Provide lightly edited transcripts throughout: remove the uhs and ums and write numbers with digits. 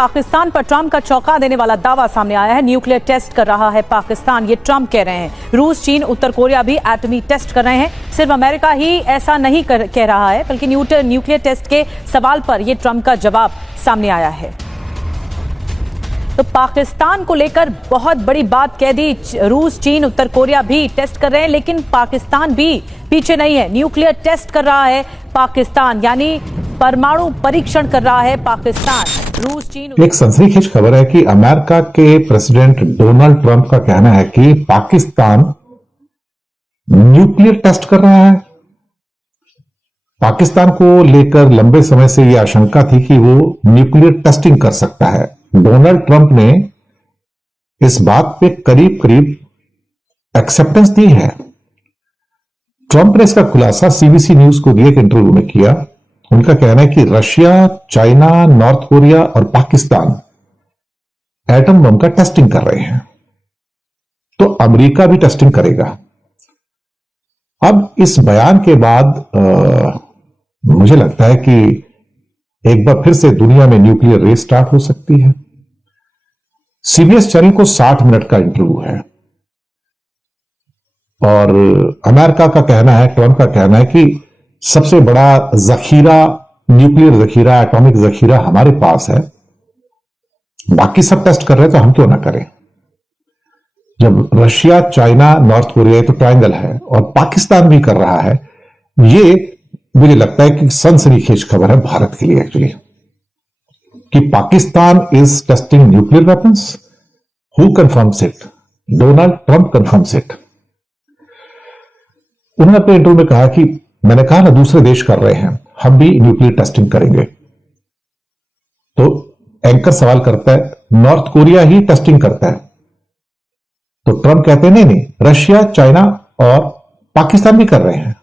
पाकिस्तान पर ट्रंप का चौंका देने वाला दावा सामने आया है। न्यूक्लियर टेस्ट कर रहा है पाकिस्तान, ये ट्रंप कह रहे हैं। रूस, चीन, उत्तर कोरिया भी एटमी टेस्ट कर रहे हैं। सिर्फ अमेरिका ही ऐसा नहीं कह रहा है, बल्कि न्यूक्लियर टेस्ट के सवाल पर यह ट्रंप का जवाब सामने आया है। तो पाकिस्तान को लेकर बहुत बड़ी बात कह दी। रूस, चीन, उत्तर कोरिया भी टेस्ट कर रहे हैं, लेकिन पाकिस्तान भी पीछे नहीं है। न्यूक्लियर टेस्ट कर रहा है पाकिस्तान, यानी परमाणु परीक्षण कर रहा है पाकिस्तान। रूस, चीन। एक सनसनीखेज खबर है कि अमेरिका के प्रेसिडेंट डोनाल्ड ट्रंप का कहना है कि पाकिस्तान न्यूक्लियर टेस्ट कर रहा है। पाकिस्तान को लेकर लंबे समय से यह आशंका थी कि वो न्यूक्लियर टेस्टिंग कर सकता है। डोनाल्ड ट्रंप ने इस बात पे करीब करीब एक्सेप्टेंस दी है। ट्रंप ने इसका खुलासा सीबीसी न्यूज को दिए एक इंटरव्यू में किया। उनका कहना है कि रशिया, चाइना, नॉर्थ कोरिया और पाकिस्तान एटम बम का टेस्टिंग कर रहे हैं, तो अमेरिका भी टेस्टिंग करेगा। अब इस बयान के बाद मुझे लगता है कि एक बार फिर से दुनिया में न्यूक्लियर रेस स्टार्ट हो सकती है। सीबीएस चैनल को 60 मिनट का इंटरव्यू है और अमेरिका का कहना है, ट्रंप का कहना है कि सबसे बड़ा जखीरा, न्यूक्लियर जखीरा, एटॉमिक जखीरा हमारे पास है। बाकी सब टेस्ट कर रहे हैं तो हम क्यों ना करें। जब रशिया, चाइना, नॉर्थ कोरिया तो ट्रायंगल है और पाकिस्तान भी कर रहा है, ये मुझे लगता है कि सनसनीखेज खबर है भारत के लिए एक्चुअली, कि Pakistan is testing nuclear weapons. Who confirms it? Donald Trump confirms it. उन्होंने अपने इंटरव्यू में कहा कि मैंने कहा ना, दूसरे देश कर रहे हैं, हम भी न्यूक्लियर टेस्टिंग करेंगे। तो एंकर सवाल करता है, नॉर्थ कोरिया ही टेस्टिंग करता है। तो ट्रंप कहते हैं नहीं, रशिया, चाइना और पाकिस्तान भी कर रहे हैं।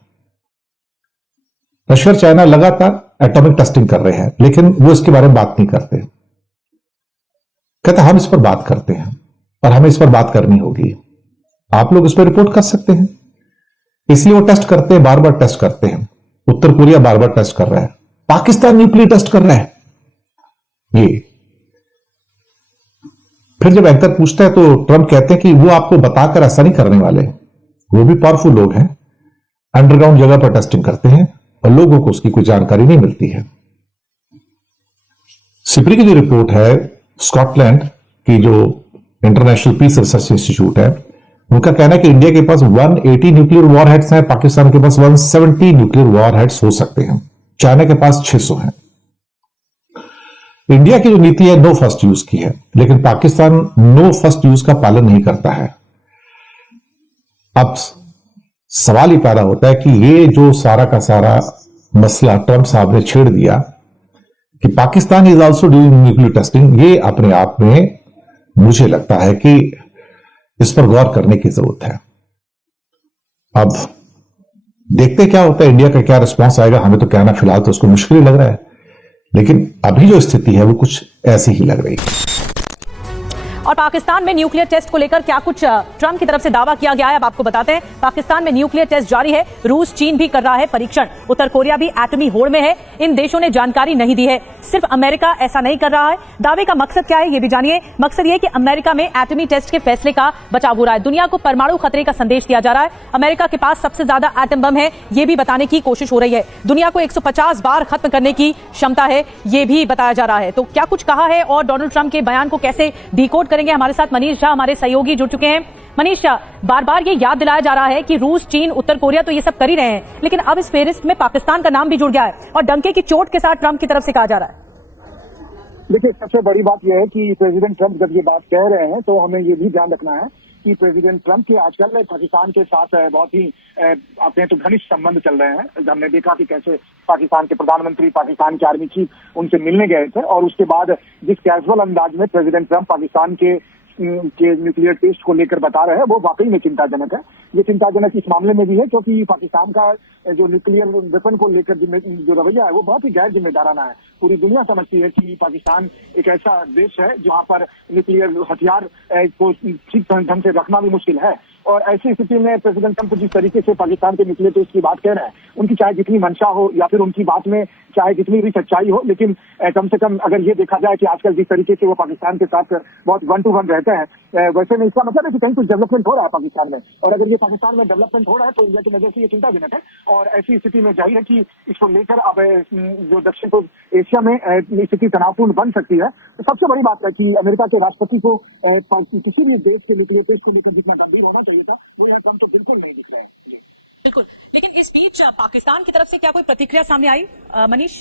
रशिया और चाइना लगातार एटॉमिक टेस्टिंग कर रहे हैं, लेकिन वो इसके बारे में बात नहीं करते। कहते हम इस पर बात करते हैं और हमें इस पर बात करनी होगी, आप लोग इस पर रिपोर्ट कर सकते हैं। इसलिए वो टेस्ट करते हैं, बार बार टेस्ट करते हैं। उत्तर कोरिया बार बार टेस्ट कर रहा है, पाकिस्तान न्यूक्लियर टेस्ट कर रहा है। ये फिर जब एंकर पूछता है तो ट्रंप कहते हैं कि वो आपको बताकर ऐसा नहीं करने वाले, वो भी पावरफुल लोग हैं, अंडरग्राउंड जगह पर टेस्टिंग करते हैं और लोगों को उसकी कोई जानकारी नहीं मिलती है। सिप्री की जो रिपोर्ट है, स्कॉटलैंड की जो इंटरनेशनल पीस रिसर्च इंस्टीट्यूट है, उनका कहना है कि इंडिया के पास 180 न्यूक्लियर वॉरहेड्स हैं, पाकिस्तान के पास 170 न्यूक्लियर वॉरहेड्स हो सकते हैं, चाइना के पास 600 हैं। इंडिया की जो नीति है नो फर्स्ट यूज की है, लेकिन पाकिस्तान नो फर्स्ट यूज का पालन नहीं करता है। अब सवाल ही पैदा होता है कि ये जो सारा का सारा मसला ट्रंप साहब ने छेड़ दिया कि Pakistan is also doing nuclear testing, ये अपने आप में मुझे लगता है कि इस पर गौर करने की जरूरत है। अब देखते क्या होता है, इंडिया का क्या रिस्पांस आएगा। हमें तो कहना फिलहाल तो उसको मुश्किल ही लग रहा है, लेकिन अभी जो स्थिति है वो कुछ ऐसी ही लग रही है। और पाकिस्तान में न्यूक्लियर टेस्ट को लेकर क्या कुछ ट्रंप की तरफ से दावा किया गया है, अब आपको बताते हैं। पाकिस्तान में न्यूक्लियर टेस्ट जारी है। रूस, चीन भी कर रहा है परीक्षण। उत्तर कोरिया भी एटमी होड़ में है। इन देशों ने जानकारी नहीं दी है। सिर्फ अमेरिका ऐसा नहीं कर रहा है। दावे का मकसद क्या है, ये भी जानिए। मकसद ये है कि अमेरिका में एटमी टेस्ट के फैसले का बचाव हो रहा है। दुनिया को परमाणु खतरे का संदेश दिया जा रहा है। अमेरिका के पास सबसे ज्यादा एटम बम है, ये भी बताने की कोशिश हो रही है। दुनिया को 150 बार खत्म करने की क्षमता है, ये भी बताया जा रहा है। तो क्या कुछ कहा है और डोनाल्ड ट्रंप के बयान को कैसे डिकोड करेंगे, हमारे साथ मनीष झा, हमारे सहयोगी जुड़ चुके हैं। मनीष झा, बार बार ये याद दिलाया जा रहा है कि रूस, चीन, उत्तर कोरिया तो ये सब कर ही रहे हैं, लेकिन अब इस फेहरिस्त में पाकिस्तान का नाम भी जुड़ गया है और डंके की चोट के साथ ट्रंप की तरफ से कहा जा रहा है। देखिए, सबसे बड़ी बात यह है कि प्रेसिडेंट ट्रंप जब ये बात कह रहे हैं तो हमें ये भी ध्यान रखना है कि प्रेसिडेंट ट्रंप के आजकल पाकिस्तान के साथ बहुत ही अपने तो घनिष्ठ संबंध चल रहे हैं। हमने देखा कि कैसे पाकिस्तान के प्रधानमंत्री, पाकिस्तान के आर्मी चीफ उनसे मिलने गए थे और उसके बाद जिस कैजुअल अंदाज में प्रेसिडेंट ट्रंप पाकिस्तान के न्यूक्लियर टेस्ट को लेकर बता रहे हैं, वो वाकई में चिंताजनक है। ये चिंताजनक इस मामले में भी है क्योंकि पाकिस्तान का जो न्यूक्लियर वेपन को लेकर जो रवैया है वो बहुत ही गैर जिम्मेदाराना है। पूरी दुनिया समझती है कि पाकिस्तान एक ऐसा देश है जहां पर न्यूक्लियर हथियार को ठीक ढंग से रखना भी मुश्किल है और ऐसी स्थिति में प्रेसिडेंट ट्रंप जिस तरीके से पाकिस्तान के न्यूक्लियर टेस्ट की बात कह रहे हैं, उनकी चाहे जितनी मंशा हो या फिर उनकी बात में चाहे जितनी भी सच्चाई हो, लेकिन कम से कम अगर ये देखा जाए कि आजकल जिस तरीके से वो पाकिस्तान के साथ बहुत 1-to-1 रहते हैं, वैसे में इसका मतलब है कि कहीं कुछ डेवलपमेंट हो रहा है पाकिस्तान में, और अगर ये पाकिस्तान में डेवलपमेंट हो रहा है तो इंडिया की नजर से ये चिंताजनक है। और ऐसी स्थिति में जाहिर है कि इसको लेकर अब जो दक्षिण पूर्व एशिया में स्थिति तनावपूर्ण बन सकती है। तो सबसे बड़ी बात है कि अमेरिका के राष्ट्रपति को किसी भी देश के न्यूक्लियर टेस्ट को लेकर जितना गंभीर होना चाहिए था, वो यहाँ तो बिल्कुल नहीं दिख रहे हैं। बिल्कुल, लेकिन इस बीच पाकिस्तान की तरफ से क्या कोई प्रतिक्रिया सामने आई, मनीष?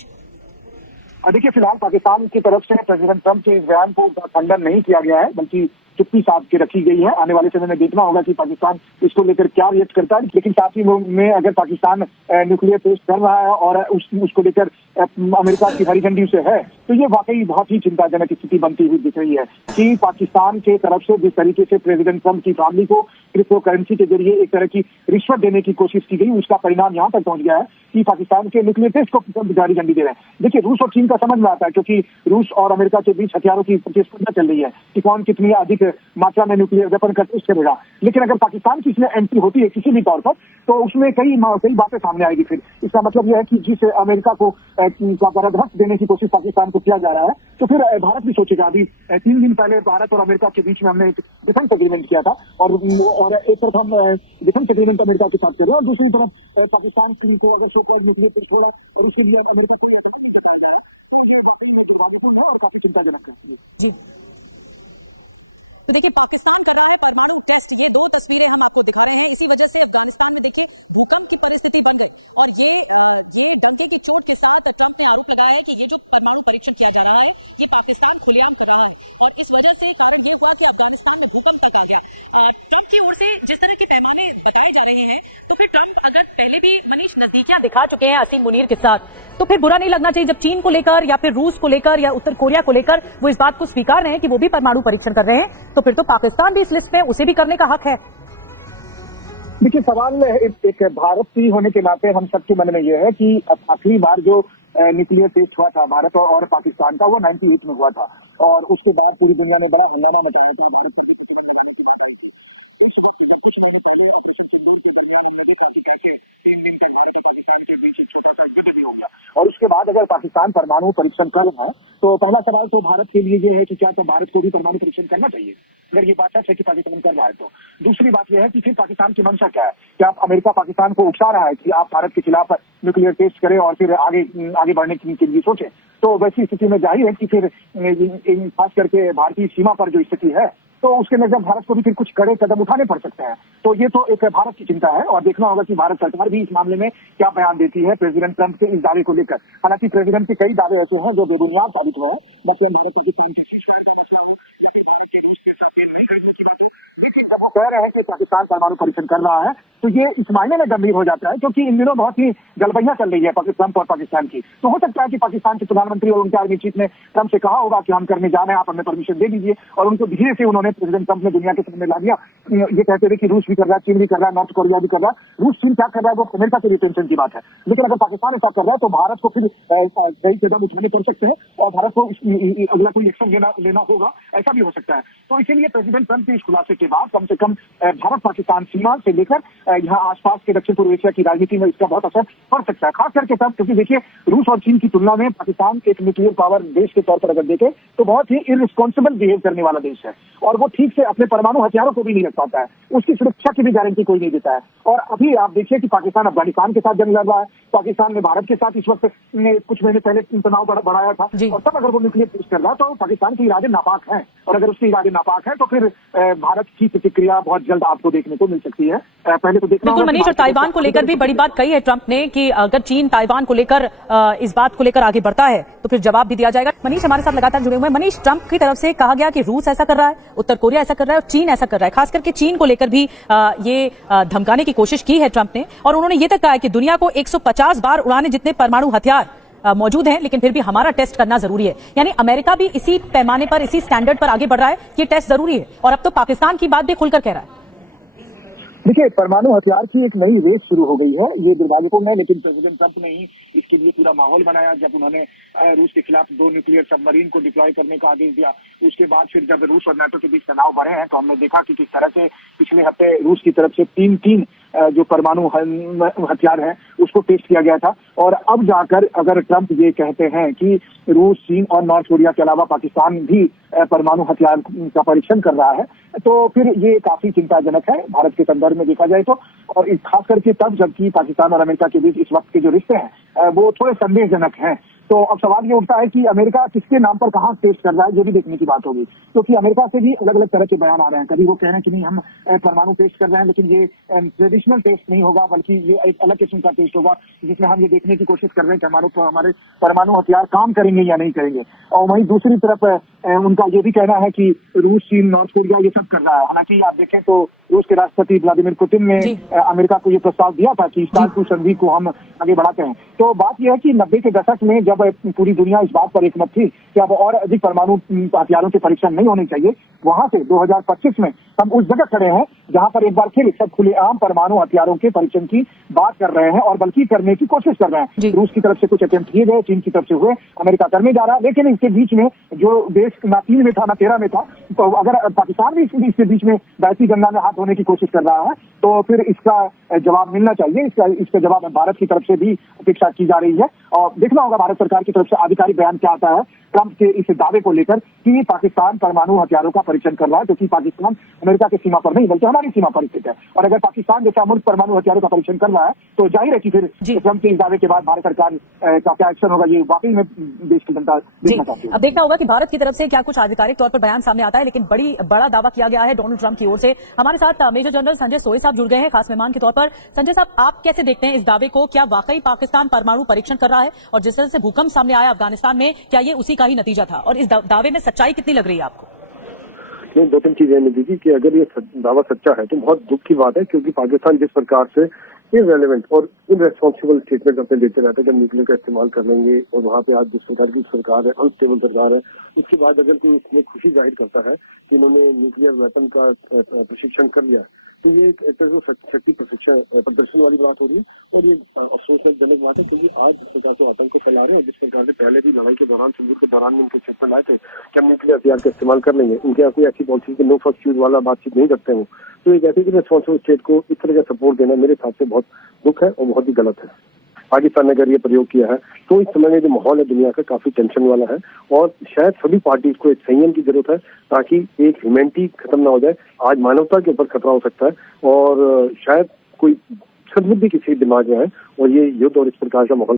देखिए, फिलहाल पाकिस्तान की तरफ से प्रेसिडेंट ट्रंप के इस बयान को खंडन नहीं किया गया है, बल्कि चुप्पी साध के रखी गई है। आने वाले समय में देखना होगा कि पाकिस्तान इसको लेकर क्या रिएक्ट करता है। लेकिन साथ ही में अगर पाकिस्तान न्यूक्लियर टेस्ट कर रहा है और उसको लेकर अमेरिका की हरी झंडी से है, तो ये वाकई बहुत ही चिंताजनक स्थिति बनती हुई दिख रही है कि पाकिस्तान के तरफ से जिस तरीके से प्रेसिडेंट ट्रंप की फैमिली को क्रिप्टो करेंसी के जरिए एक तरह की रिश्वत देने की कोशिश की गई, उसका परिणाम यहाँ तक पहुंच गया है कि पाकिस्तान के न्यूक्लियर टेस्ट को हरी झंडी दे रहे हैं। देखिए, रूस और चीन का समझ में आता है, क्योंकि रूस और अमेरिका के बीच हथियारों की प्रतिस्पर्धा चल रही है कि कौन कितनी अधिक मात्रा में न्यूक्लियर वेपन का टेस्ट करेगा। लेकिन अगर पाकिस्तान की इसमें एंट्री होती है किसी भी तौर पर, तो उसमें कई बातें सामने आएगी। फिर इसका मतलब यह है कि जिस अमेरिका को पराध्वस्त देने की कोशिश पाकिस्तान को किया जा रहा है, तो फिर भारत भी सोचेगा। अभी 3 दिन पहले भारत और अमेरिका के बीच में हमने एक डिफेंस एग्रीमेंट किया था, और एक तरफ हम डिफेंस एग्रीमेंट अमेरिका के साथ कर रहे हैं और दूसरी तरफ पाकिस्तान को अगर शो कोई न्यूक्लियर टेस्ट हो रहा है और इसलिए अमेरिका को बताया जा रहा है, तो ये वाकई में दुर्भाग्यपूर्ण है और काफी चिंताजनक है। तो देखिए, पाकिस्तान के द्वारा परमाणु टेस्ट, ये 2 तस्वीरें हम आपको दिखा रहे हैं। इसी वजह से अफगानिस्तान में देखिए भूकंप की परिस्थिति बन गई, और ये डंडे की चोट के साथ ट्रंप ने आरोप लगाया है कि ये जो परमाणु परीक्षण किया जा रहा है, ये पाकिस्तान खुलेआम कर रहा है, और इस वजह से कारण ये हुआ कि अफगानिस्तान में भूकंप तक आ गया। ट्रंप की ओर से जिस तरह के पैमाने बताए जा रहे हैं, तो फिर ट्रंप अगर पहले भी मनीष नजदीकियां दिखा चुके हैं असीम मुनीर के साथ, तो फिर बुरा नहीं लगना चाहिए जब चीन को लेकर या फिर रूस को लेकर या उत्तर कोरिया को लेकर वो इस बात को स्वीकार रहे हैं कि वो भी परमाणु परीक्षण कर रहे हैं, तो फिर तो पाकिस्तान भी इस लिस्ट में, उसे भी करने का हक है। देखिए, सवाल एक भारतीय होने के नाते हम सबके मन में यह है कि आखिरी बार जो न्यूक्लियर टेस्ट हुआ था भारत और पाकिस्तान का, वो 98 में हुआ था, और उसके बाद पूरी दुनिया ने बड़ा हंगामा मचाया था। भारत पर लगाने की बात आई थी। इस वक्त कुछ महीने पहले ऑपरेशन सिंदूर के दरमियान भी काफी कैसे 3 दिन तक भारत और पाकिस्तान के बीच एक छोटा सा युद्ध भी हो गया, और उसके बाद अगर पाकिस्तान परमाणु परीक्षण कर रहा है, तो पहला सवाल तो भारत के लिए ये है कि क्या तो भारत को भी परमाणु परीक्षण करना चाहिए, अगर ये बात सच है कि पाकिस्तान कर रहा है तो। दूसरी बात यह है कि फिर पाकिस्तान की मंशा क्या है, क्या अमेरिका पाकिस्तान को उकसा रहा है कि आप भारत के खिलाफ न्यूक्लियर टेस्ट करें और फिर आगे बढ़ने के लिए सोचें। तो वैसी स्थिति में जाहिर है कि फिर खास करके भारतीय सीमा पर जो स्थिति है, तो उसके नजर भारत को भी फिर कुछ कड़े कदम उठाने पड़ सकते हैं। तो ये तो एक भारत की चिंता है, और देखना होगा कि भारत सरकार भी इस मामले में क्या बयान देती है प्रेसिडेंट ट्रंप के इस दावे को लेकर। हालांकि प्रेसिडेंट के कई दावे ऐसे हैं जो बेबुनियाद साबित हुए हैं, जब वो कह रहे हैं कि पाकिस्तान परमाणु परीक्षण कर रहा है, तो ये इस मायने में गंभीर हो जाता है क्योंकि इन दिनों बहुत ही गलबैया चल रही है ट्रंप और पाकिस्तान की। तो हो सकता है कि पाकिस्तान के प्रधानमंत्री और उनके आर्मी चीफ ने ट्रंप से कहा होगा कि हम करने जा रहे हैं, आप हमें परमिशन दे दीजिए, और उनको धीरे से उन्होंने प्रेसिडेंट ट्रंप ने दुनिया के सामने ला दिया। ये कहते थे कि रूस भी कर रहा है, चीन भी कर रहा है, नॉर्थ कोरिया भी कर रहा है। रूस चीन क्या कर रहा है वो अमेरिका के लिए टेंशन की बात है, लेकिन अगर पाकिस्तान ऐसा कर रहा है तो भारत को फिर कई कदम उठाने पड़ सकते हैं और भारत को अगला कोई एक्शन लेना होगा, ऐसा भी हो सकता है। तो इसीलिए प्रेसिडेंट ट्रंप के इस खुलासे के बाद कम से कम भारत पाकिस्तान सीमा से लेकर यहाँ आसपास के दक्षिण पूर्व एशिया की राजनीति में इसका बहुत असर पड़ सकता है, खास करके तब क्योंकि देखिए रूस और चीन की तुलना में पाकिस्तान एक न्यूक्लियर पावर देश के तौर पर अगर देखें तो बहुत ही इररिस्पॉन्सिबल बिहेव करने वाला देश है, और वो ठीक से अपने परमाणु हथियारों को भी नहीं रख पाता है, उसकी सुरक्षा की भी गारंटी कोई नहीं देता है। और अभी आप देखिए कि पाकिस्तान अफगानिस्तान के साथ जंग लड़ रहा है, पाकिस्तान ने भारत के साथ इस वक्त कुछ महीने पहले तनाव बढ़ाया था, और तब अगर वो न्यूक्लियर टेस्ट कर रहा तो पाकिस्तान के इरादे नापाक हैं, और अगर उसके इरादे नापाक हैं तो फिर भारत की प्रतिक्रिया बहुत जल्द आपको देखने को मिल सकती है। पहले तो देखना बिल्कुल मनीष, और ताइवान को लेकर भी बड़ी बात कही है ट्रंप ने कि अगर चीन ताइवान को लेकर इस बात को लेकर आगे बढ़ता है तो फिर जवाब भी दिया जाएगा। मनीष हमारे साथ लगातार जुड़े हुए हैं। मनीष, ट्रंप की तरफ से कहा गया कि रूस ऐसा कर रहा है, उत्तर कोरिया ऐसा कर रहा है और चीन ऐसा कर रहा है, खास करके चीन को लेकर भी ये धमकाने की कोशिश की है ट्रंप ने, और उन्होंने ये तक कहा है कि दुनिया को 150 बार उड़ाने जितने परमाणु हथियार मौजूद हैं, लेकिन फिर भी हमारा टेस्ट करना जरूरी है। यानी अमेरिका भी इसी पैमाने पर, इसी स्टैंडर्ड पर आगे बढ़ रहा है, ये टेस्ट जरूरी है, और अब तो पाकिस्तान की बात भी खुलकर कह रहा है। देखिए, परमाणु हथियार की एक नई रेस शुरू हो गई है, ये दुर्भाग्यपूर्ण है, लेकिन प्रेसिडेंट ट्रंप ने ही इसके लिए पूरा माहौल बनाया जब उन्होंने रूस के खिलाफ 2 न्यूक्लियर सबमरीन को डिप्लॉय करने का आदेश दिया। उसके बाद फिर जब रूस और नाटो के बीच तनाव बढ़े हैं तो हमने देखा कि किस तरह से पिछले हफ्ते रूस की तरफ से तीन जो परमाणु हथियार है उसको टेस्ट किया गया था। और अब जाकर अगर ट्रंप ये कहते हैं कि रूस, चीन और नॉर्थ कोरिया के अलावा पाकिस्तान भी परमाणु हथियार का परीक्षण कर रहा है, तो फिर ये काफी चिंताजनक है भारत के संदर्भ में देखा जाए तो। और खास करके तब जबकि पाकिस्तान और अमेरिका के बीच इस वक्त के जो रिश्ते हैं वो थोड़े संदेहजनक हैं। तो अब सवाल ये उठता है कि अमेरिका किसके नाम पर कहां टेस्ट कर रहा है, जो भी देखने की बात होगी, क्योंकि अमेरिका से भी अलग अलग तरह के बयान आ रहे हैं। कभी वो कह रहे हैं कि नहीं, हम परमाणु टेस्ट कर रहे हैं, लेकिन ये ट्रेडिशनल टेस्ट नहीं होगा, बल्कि ये एक अलग किस्म का टेस्ट होगा जिसमें हम ये देखने की कोशिश कर रहे हैं कि हमारे परमाणु हथियार काम करेंगे या नहीं करेंगे। और वहीं दूसरी तरफ उनका ये भी कहना है कि रूस, चीन, नॉर्थ कोरिया ये सब कर रहा है। हालांकि आप देखें तो रूस के राष्ट्रपति व्लादिमीर पुतिन ने अमेरिका को ये प्रस्ताव दिया था कि स्टार्ट संधि को हम आगे बढ़ाते हैं। तो बात यह है कि 90 के दशक में जब पूरी दुनिया इस बात पर एकमत थी कि अब और अधिक परमाणु हथियारों के परीक्षण नहीं होने चाहिए, वहां से 2025 में हम उस जगह खड़े हैं जहां पर एक बार फिर सब खुलेआम परमाणु हथियारों के परीक्षण की बात कर रहे हैं और बल्कि करने की कोशिश कर रहे हैं। रूस की तरफ से कुछ अटेम्प्ट किए गए, चीन की तरफ से हुए, अमेरिका करने जा रहा है, लेकिन इसके बीच में जो देश ना 3 में था ना 13 में था, तो अगर पाकिस्तान भी इसके बीच में बहती गंगा में हाथ धोने की कोशिश कर रहा है तो फिर इसका जवाब मिलना चाहिए। इसका जवाब भारत की तरफ से भी अपेक्षा की जा रही है और देखना होगा भारत सरकार की तरफ से आधिकारिक बयान क्या आता है ट्रंप के इस दावे को लेकर कि पाकिस्तान परमाणु हथियारों का परीक्षण कर रहा है, क्योंकि पाकिस्तान अमेरिका की सीमा पर नहीं बल्कि हमारी सीमा पर स्थित है। और अगर पाकिस्तान जैसा मुल्क परमाणु हथियारों का परीक्षण कर रहा है तो जाहिर है कि फिर ट्रंप के इस दावे के बाद भारत सरकार का क्या एक्शन होगा, ये वाकई में देश की जनता देखना चाहती है। अब देखना होगा कि भारत की तरफ से क्या कुछ आधिकारिक तौर पर बयान सामने आता है, लेकिन बड़ा दावा किया गया है डोनाल्ड ट्रंप की ओर से। हमारे साथ मेजर जनरल संजय सोय साहब जुड़ गए हैं खास मेहमान के तौर पर। संजय साहब, आप कैसे देखते हैं इस दावे को? क्या वाकई पाकिस्तान परमाणु परीक्षण कर रहा है और जिस तरह से भूकंप सामने आया अफगानिस्तान में, क्या ये उसी का ही नतीजा था? और इस दावे में सच्चाई कितनी लग रही है आपको? नहीं, 2-3 चीजें निधि जी कि अगर ये दावा सच्चा है तो बहुत दुख की बात है, क्योंकि पाकिस्तान जिस प्रकार से इररेलेवेंट और इनरेस्पॉन्सिबल स्टेटमेंट अपने देते रहते हैं कि न्यूक्लियर का इस्तेमाल कर लेंगे, और वहाँ पे आज जिस प्रकार की सरकार है, अनस्टेबल सरकार है, उसके बाद अगर कोई इसमें खुशी जाहिर करता है कि इन्होंने न्यूक्लियर वेपन का प्रशिक्षण कर लिया, तो ये एक शक्ति प्रदर्शन वाली बात हो रही है। और ये अफसोसजनक बात है, क्योंकि आज जिस प्रकार से आतंक को फैला रहे हैं, जिस प्रकार से पहले भी लड़ाई के दौरान, संधि के दौरान में उनके क्षेत्र लाए थे कि हम न्यूक्लियर हथियार का इस्तेमाल कर लेंगे, उनके यहाँ कोई ऐसी पॉलिसी कि नो फर्स्ट यूज वाला बातचीत नहीं करते हैं। तो एक ऐसे रिस्पॉन्सिबल स्टेट को इस तरह का सपोर्ट देना मेरे हिसाब से बहुत दुख है और बहुत ही गलत है। पाकिस्तान ने अगर ये प्रयोग किया है तो इस समय में जो माहौल है दुनिया का काफी टेंशन वाला है, और शायद सभी पार्टीज को एक संयम की जरूरत है ताकि एक ह्यूमैनिटी खत्म ना हो जाए। आज मानवता के ऊपर खतरा हो सकता है और शायद कोई सद्बुद्धि किसी दिमाग में है और ये युद्ध और इस प्रकार का माहौल